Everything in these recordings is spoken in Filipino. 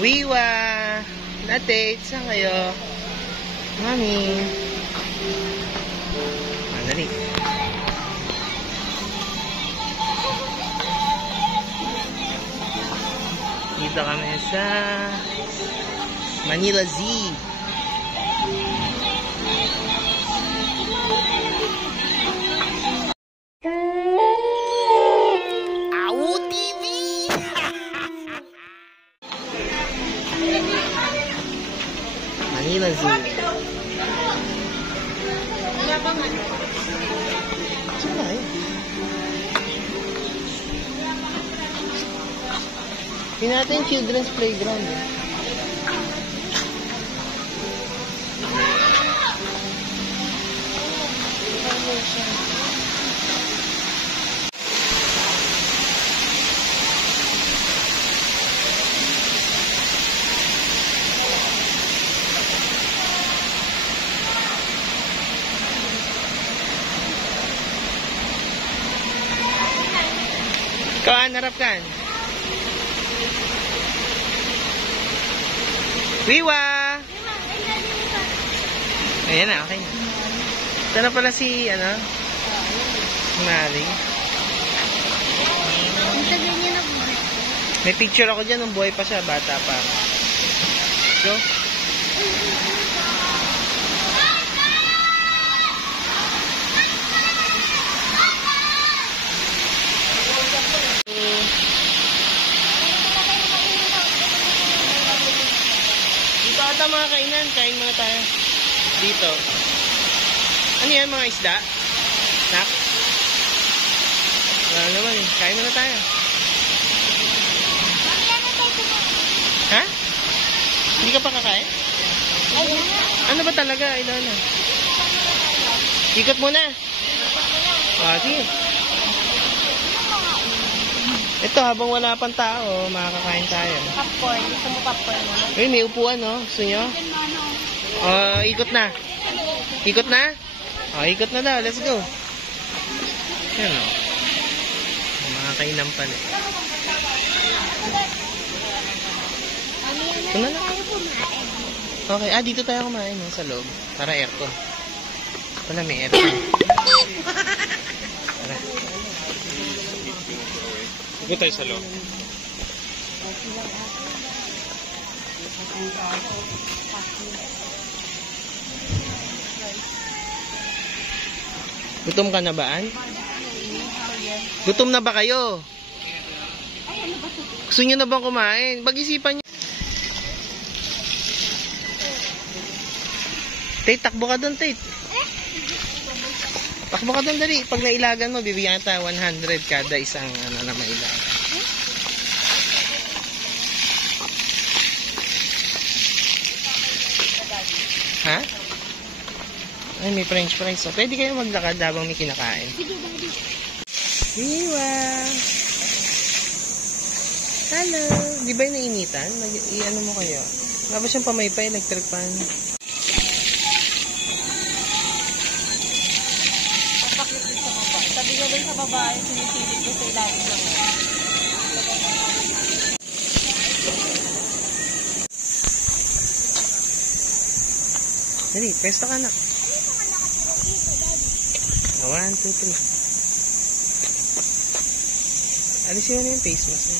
Wiwa! Natate, saan kayo? Mami. Dali. Dito kami sa Manila Zoo. Manila Zoo. Tingnan natin children's playground. Kaan, harap kan. Wiwa! Ayan na, okay na. Ito na pala si, Mari. May picture ako dyan nung buhay pa siya, bata pa. Go. Ata mga kainan, kain muna tayo dito. Ano yan, mga isda? Nak? Wala naman eh, kain muna tayo. Ha? Hindi ka pa kakain? Ano ba talaga? Ilan na? Ikot muna. Sige. Ito, habang wala pang tao, makakakain tayo. Popcorn. Gusto mo popcorn mo? Uy, may upuan, no? Gusto nyo? Ikot na. Ikot na? Ikot na daw. Let's go. Yan, o. Makakainam pala. Ito na lang. Okay, dito tayo kumain, no? Sa loob. Para aircon. Wala, may aircon. Tara. Dito tayo sa loob. Gutom ka na ba, An? Gutom na ba kayo? Gusto nyo na bang kumain? Pag-isipan nyo. Tate, takbo ka doon, Tate. Takbo ka doon, dali. Pag nailagan mo, bibigyan kita 100 kada isang na mailagan. Ha? Ay, may french fries. So, pwede kayo maglakad habang may kinakain. Iwa! Hello! Di ba yung nainitan? I-ano mo kayo? Nga ba siyang pamaypay, electric fan? Sabi nga din sa babae, sinisilip ko sa ilalim ng Dali, pwesto ka na. 1, 2, 3. Alisin mo na yung face mask mo.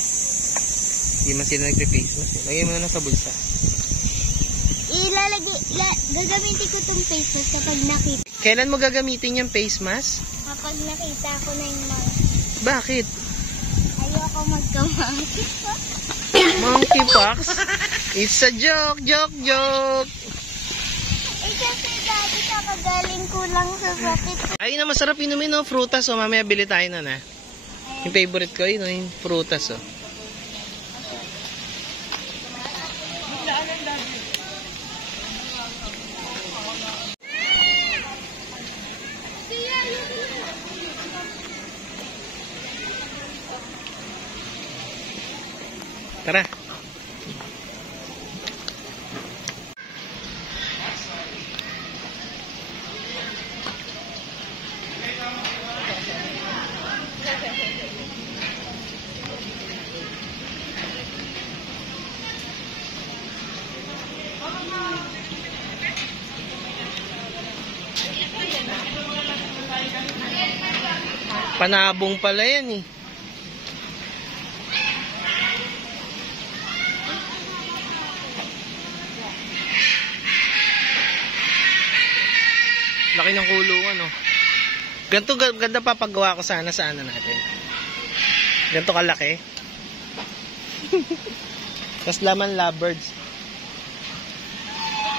Hindi man sila nagpe-face mask. Lagay mo na lang sa bulsa. Gagamitin ko itong face mask kapag nakita. Kailan mo gagamitin yung face mask? Kapag nakita ko na yung mga... Bakit? Ayoko magka-monkey pox. Monkey pox? It's a joke, joke, joke. Kasi dati kakagaling ko lang sa sakit. Ay, na masarap inumin, no? Frutas, oh. Mamaya bili tayo na, na. Yung favorite ko, yun, yung frutas, oh. Tara. Panabong pala yan eh. Laki ng kulungan, oh. Ganito, ganda papagawa ko sana sa ano natin. Ganito kalaki. Tapos laman lovebirds.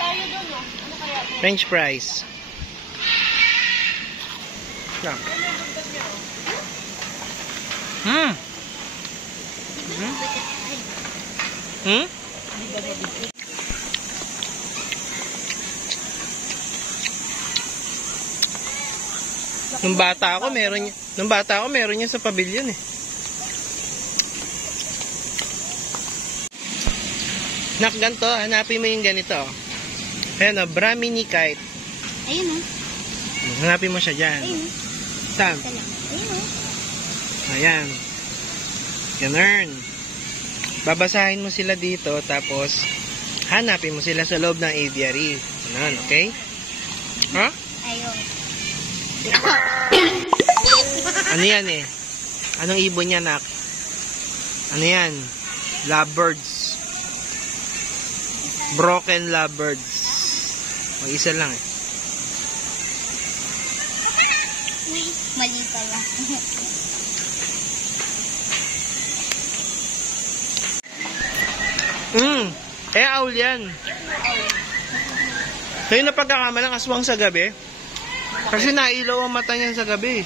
Tayo doon, no? Ano kaya? French fries. Na. Hmm. Hmm? Nung bata ako, meron niya sa pavilion eh. Nak, ganito, hanapin mo yung ganito. Ayan o, Brahmini kite. Ayun, oh. Hanapin mo siya dyan. Ayun. Saan? Ayun, oh. Ayan. Ganun. Babasahin mo sila dito, tapos hanapin mo sila sa loob ng aviary. Ganun, okay? Ha? Ayun. Ano yan eh? Anong ibon niya, Nak? Ano yan? Lovebirds. Broken lovebirds. O, isa lang eh. Uy, mali pala. Owl yan. Kaya na pagkakamalang aswang sa gabi. Kasi nailaw ang mata niyan sa gabi.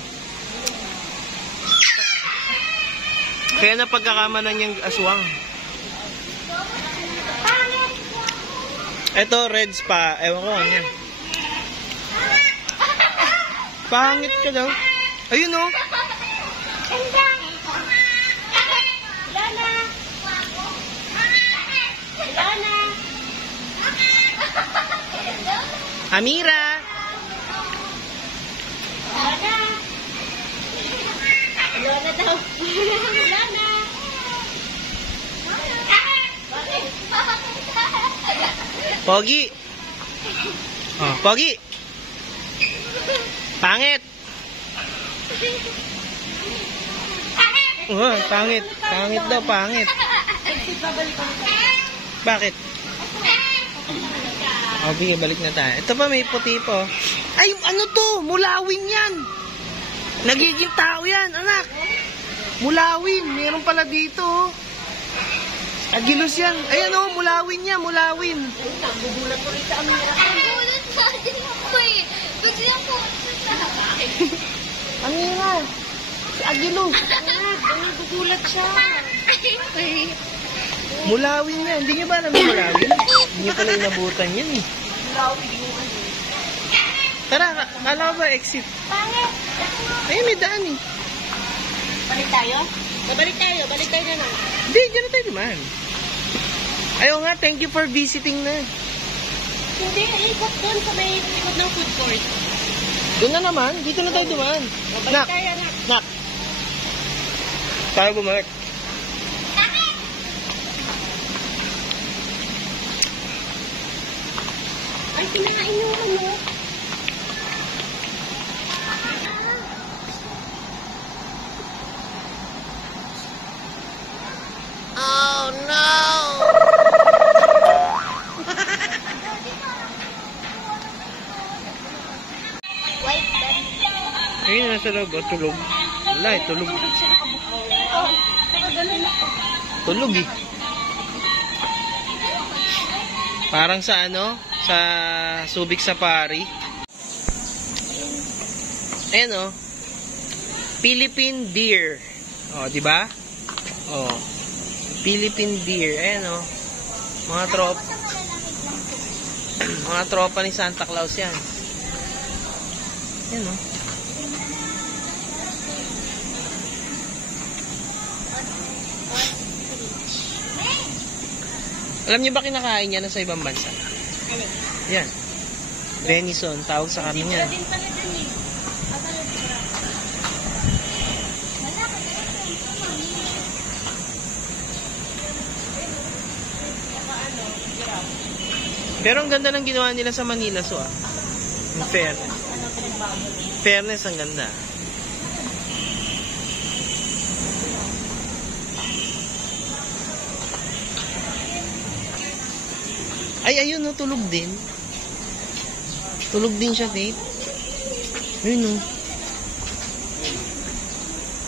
Kaya na pagkakamalan niyang aswang. Ito, red spa. Ewan ko ano yan. Pangit ka daw. Ayun o. Amira. Lola daw. Lola. Pogi. Oh, Pogi. Pangit. Oh, pangit. Pangit daw, pangit. Bakit? Oh, bigay, balik na tayo. Ito pa, may puti po. Ay, ano to? Mulawin yan. Nagiging tao yan, anak. Mulawin. Meron pala dito. Agilos yan. Ayan o, mulawin yan, mulawin. Nagugulat ko rin sa Amira. Nagugulat sa atin ako eh. Gusto yan po. Amira. Si Agilos. Nagugulat siya. Mulawin yan. Hindi niyo ba alam yung mulawin? Hindi niyo pala inabutan yan eh. Mulawin yung ano. Tara, kala ko ba exit? Pangit. Ayun, may daan eh. Balik tayo? Balik tayo. Balik tayo na lang. Hindi, dyan na tayo naman. Ayaw nga, thank you for visiting na. Hindi, ikot doon sa may ikot ng food court. Doon na naman, dito na tayo dumaan. Nak, Tayo na. nak. Tayo bumalik. Ay, pinakain yung ano. Oh no! White band. Ayun, nasa loob, oh, tulog. Wala eh, tulog. Oh, nakagalan ako. Tulog eh. Parang sa ano, sa Subic Safari. Ayan oh. Philippine deer. Oh, di ba? Oh. Philippine deer. Ayan oh. Mga tropa ni Santa Claus yan. Ayan oh. Alam niyo ba kinakain niya na sa ibang bansa? Alin? Yan. Venison, tawag sa kami niya. Din pala dun eh. Asa yung sira? Wala ka na Pero ang ganda ng ginawa nila sa Manila, so Fairness. Fairness, ang ganda. Ay, ayun, no, tulog din. Tulog din siya, Kate. Ayun, no.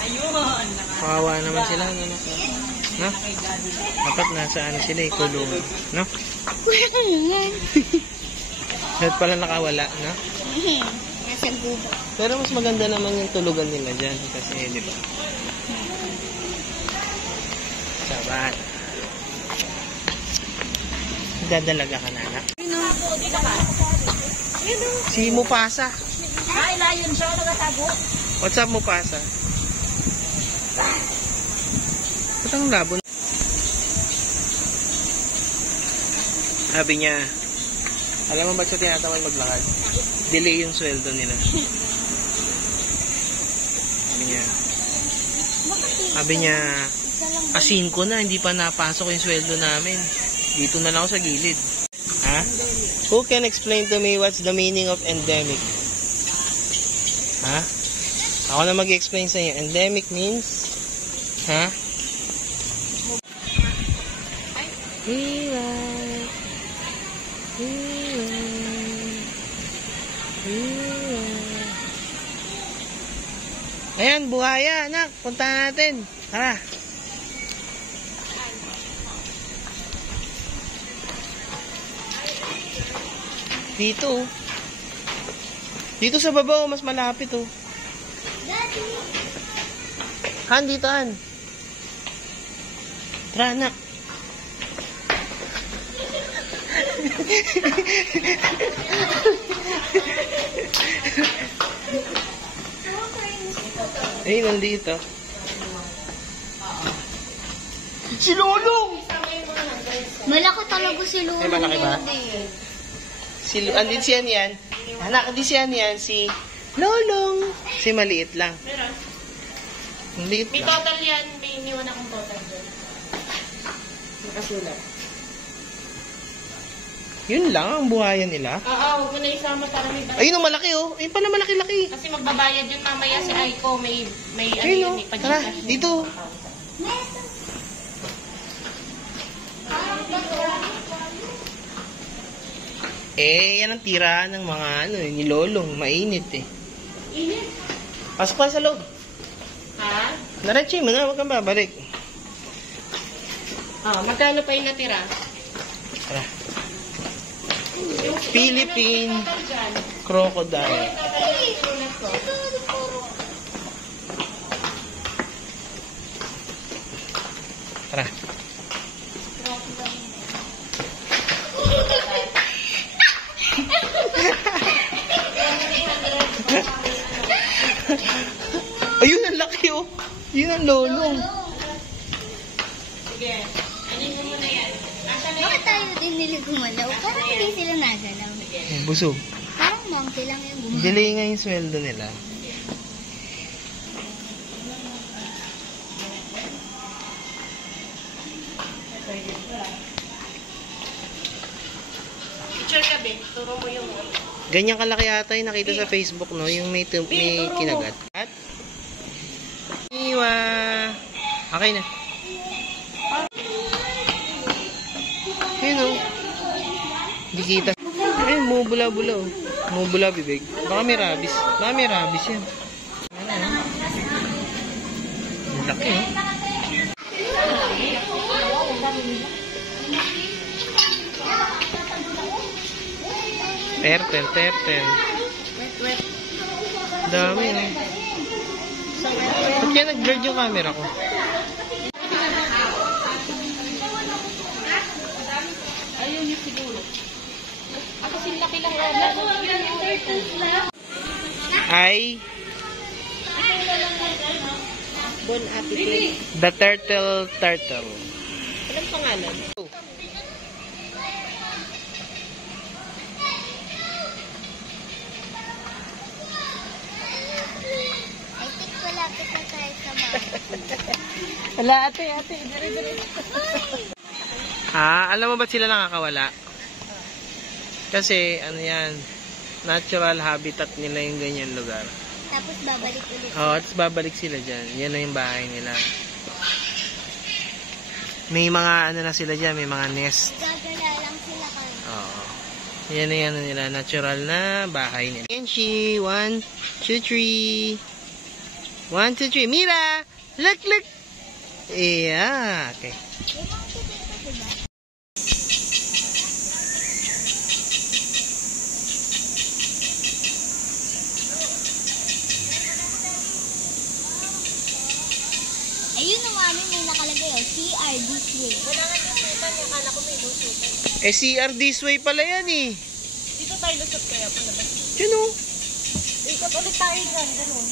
Ayun. Kawawa naman sila, no? No? Dapat nasa ano sila, kulungan. No? Dapat pala nakawala, no? Nasa gubo. Pero mas maganda naman yung tulugan nila dyan. Kasi, di ba? Sabat. Dadalaga ka na, anak. Si Mufasa. Ay, layon siya. Nagatago. What's up, Mufasa? Ba't ang labon? Sabi niya, alam mo ba siya tinatamad maglakad? Delay yung sweldo nila. Sabi niya, asin ko na, hindi pa napasok yung sweldo namin. Dito na lang ako sa gilid. Ha? Who can explain to me what's the meaning of endemic? Ha? Ako na mag-explain sa inyo. Endemic means? Ha? Iwan. Iwan. Iwan. Ayan, buhaya, anak. Punta natin. Tara. Dito. Dito sa baba, mas malapit, oh. Han, dito, Han. Tara, anak. Eh, nandito. Si Lolong! Malaki talaga si Lolo. Ay, malaki ba? Andin si yan. Anak, andin si yan. Si Lolong. Si maliit lang. Meron. Maliit May lang. total yan. May iniwan akong total dyan. Nakasulat. Yun lang ang buhayan nila. Oo, huwag mo na isama para may balik. Ayun ang malaki, oh. Ayun pala malaki-laki. Kasi magbabayad yun mamaya si Aiko. May ano Ayun, yun, oh. may Tara, pag-ikas yun. dito. Eh, yan ang tira ng mga ni Lolong. Mainit, eh. Init. Pasok pa sa loob. Ha? Naratsi mo na, huwag kang babalik. Magkano pa yung natira? Tara. Philippine crocodile. Tara. Ayun, ang laki, oh. Yun ang Lolong. Sige. Anin mo muna yan. Asa na Bakit tayo din nila gumalaw? Parang hindi sila nagalaw. Busog. Parang monkey lang yung gumalaw. Delay nga yung sweldo nila. Picture ka, be. Turo mo yung... Ganyan kalaki ata yung nakita sa Facebook, no? Yung may kinagat. At? Iwa! Okay na. Ayun, oh. Hindi kita. Ayun, mubula-bula, oh. Mubula, bibig. Baka may rabies. Baka may rabies yan. Ano, oh. Ang laki, oh. Turtle. Dami, oh. Ba't kaya nag-blurred yung camera ko? Ayun yung siguro. Kasi laki lang. Ay, Bon appetit. the turtle. Anong pangalan? I think malapit na tayo sa mama. Wala, ate. Dire. Alam mo ba't sila nakakawala? Kasi, ano yan, natural habitat nila yung ganyan lugar. Tapos babalik ulit. At babalik sila dyan. Yan na yung bahay nila. May mga, ano na sila dyan, may mga nest. Gagala lang sila kayo. Yan na yan nila. Natural na bahay nila. Kenshi, 1, 2, 3. 1, 2, 3. Mira! Look, look! Yeah, okay. Ayun na mami, may nakalagay oh. CR this way. Wala nga yung sutan. Yung kala ko may lusutan. Eh, CR this way pala yan eh. Dito tayo lusot kaya pa naman. Yun o. Ikot ulit tayo dyan. Ganun.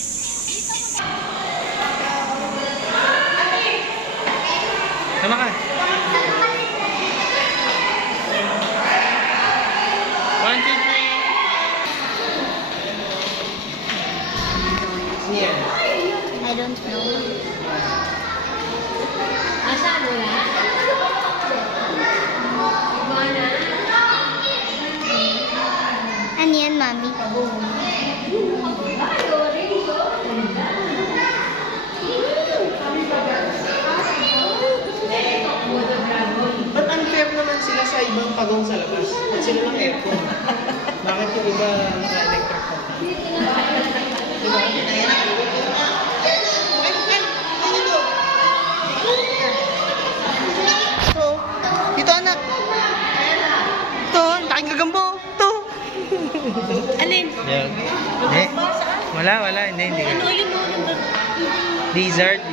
Sama ka. 1, 2, 3. Yan. I don't know. Asan mo na? Ano yan, mami? Ba't unfair naman sila sa ibang pagong sa labas? Ba't sila ng aircon? Bakit yung iba naka-electric pa? Diba? Ito. Dito anak. Ito. Laking gagambo. Ito. Alin? Yan. Eh. Wala. Hindi. Ano yun? Lizard.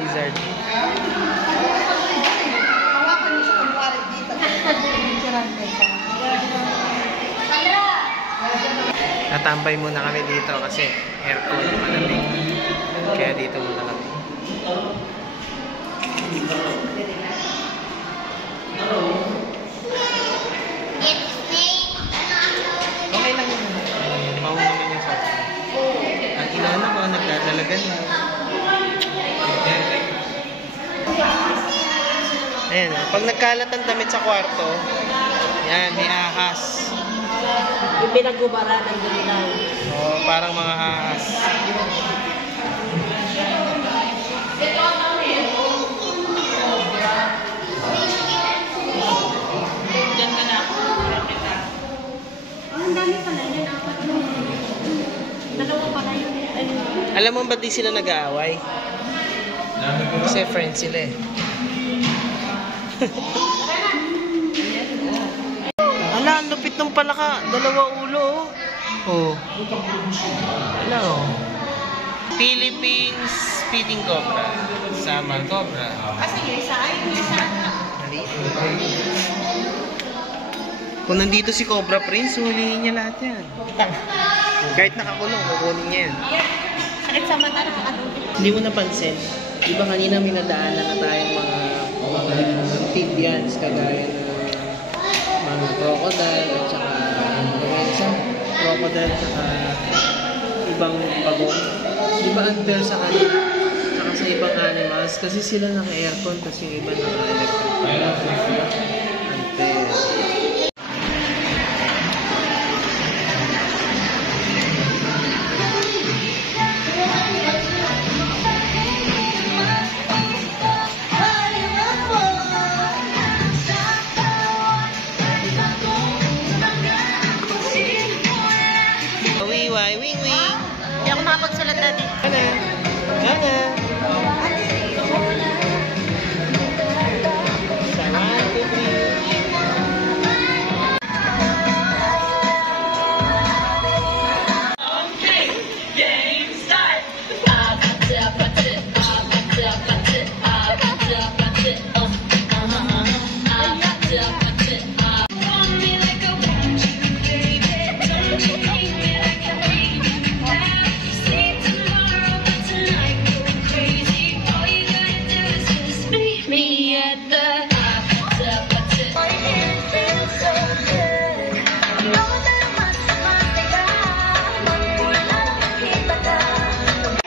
Natambay muna kami dito kasi aircon malamig. Kaya dito muna kami. Okay lang yun. Mauna naman yung sa ang inano ko, nagdadalagan na. Ayan, pag nagkalat ang damit sa kwarto, yan, may ahas. Yung pinagubara ng gulay. Oh, parang mga ahas. Diyan ka na. Ang dami pala yun. Dalawa pala yun. Alam mo ba't di sila nag-aaway? Kasi friends sila eh. Ala, ang lupit ng palaka. Dalawa ulo. Oh. Ala, oh. Philippines Speeding Cobra. Sama Cobra. Sige, isa. Kung nandito si Cobra Prince, hulihin niya lahat yan. Kahit nakakulong, kukunin niya yan. Sakit sa mata na Hindi mo napansin. Di ba kanina may nadaanan na tayong mga amphibians kagaya ng mga crocodile at saka crocodile at saka ibang pagong. Di ba unfair sa kanila? Saka sa ibang animals kasi sila naka-aircon kasi yung iba naka-electric. Unfair. Wiwai, wing wing. Hindi ako makapagsalat dati. Gana. Sa 1, 2, 3. Okay, game start. Want me like I want you, baby. Don't you hate me like I hate you now? Say tomorrow, but tonight go crazy. All you gotta do is just meet me at the my head feels so good. Know that masaya, magmula kita ka.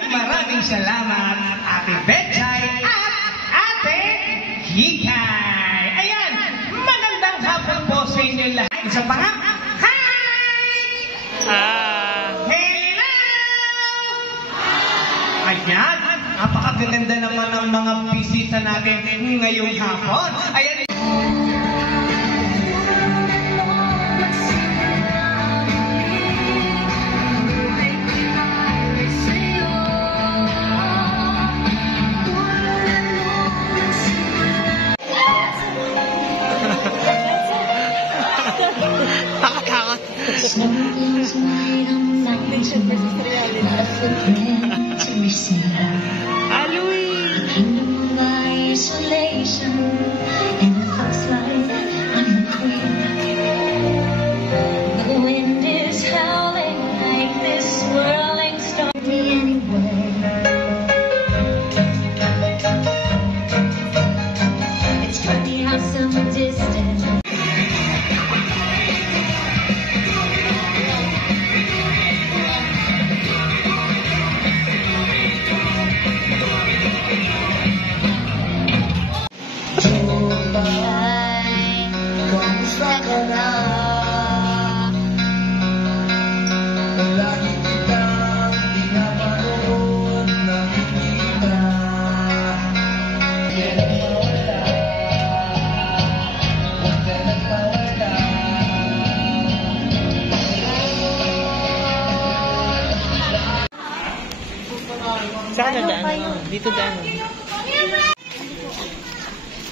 Maraming salamat, Ate Betchay at Ate Hikay. Ayan, magandang hapon po sa inyo lahat. Isa pa nga, hi! Hello! Ayan, napakaganda naman ng mga bisita natin ngayong hapon. Ayan, Fiction versus reality. Halloween! Saan na daan? Dito daan.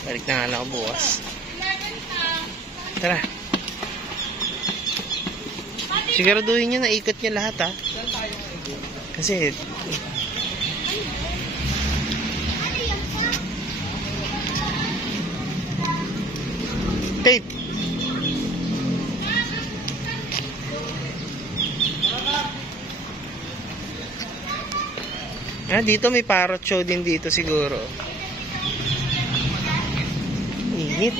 Balik na nga lang ako bukas. Tara. Siguraduhin nyo na ikot niya lahat, ha? Kasi... Tape! Ah, dito may parrot show din dito siguro. Init.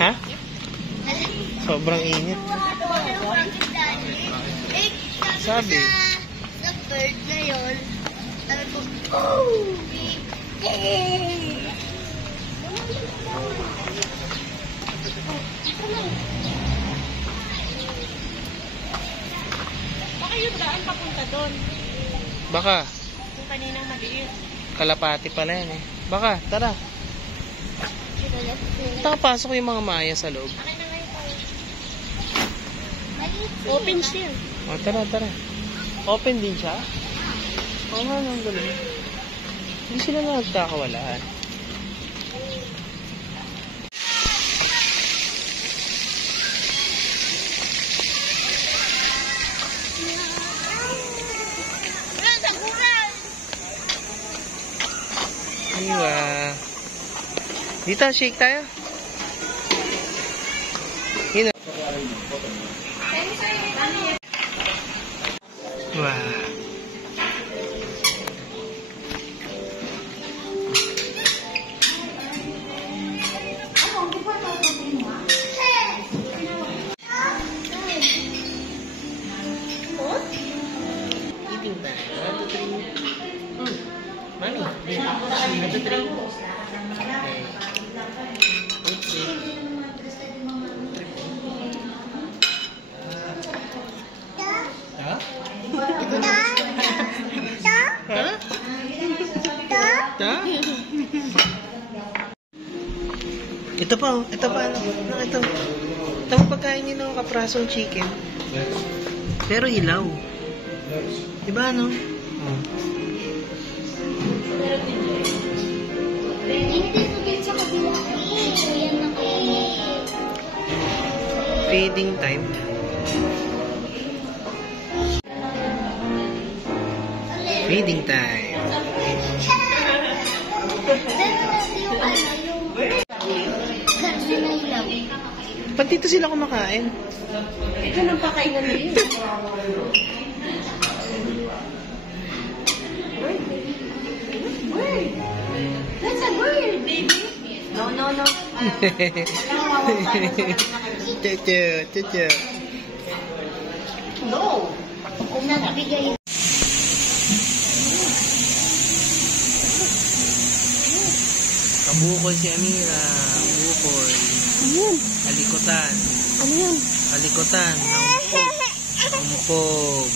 Ha? Sobrang init. Sabi. Sa bird na yun, sabi ko, oh! Baka yung daan papunta doon. Baka. Yung kaninang maliit. Kalapati pala yan eh. Baka, tara. Nakapasok yung mga maya sa loob. Open siya. O, tara, tara. Open din siya? Oo nga, ang galing. Hindi sila na nagkakawalaan. Iwa. Dito, shake tayo. Yun. Wow. Eating time. 1, 2, 3. Mami. 1, 2, 3. Ito pa, oh. Ito pa, ano? Ito. Ito ang pagkain niyo ng kaprasong chicken. Pero ilaw. Diba, ano? Oh. Feeding time. Feeding time. Ba't dito sila kumakain? Ito nang pakainan din. Bird. That's a bird, baby. No, no, no. Chuchu, chuchu. No. Nagbigay. Kabukol si Amira. Bukol. Ayun. Halikutan. Ano yan? Halikutan. Nampog. Nampog.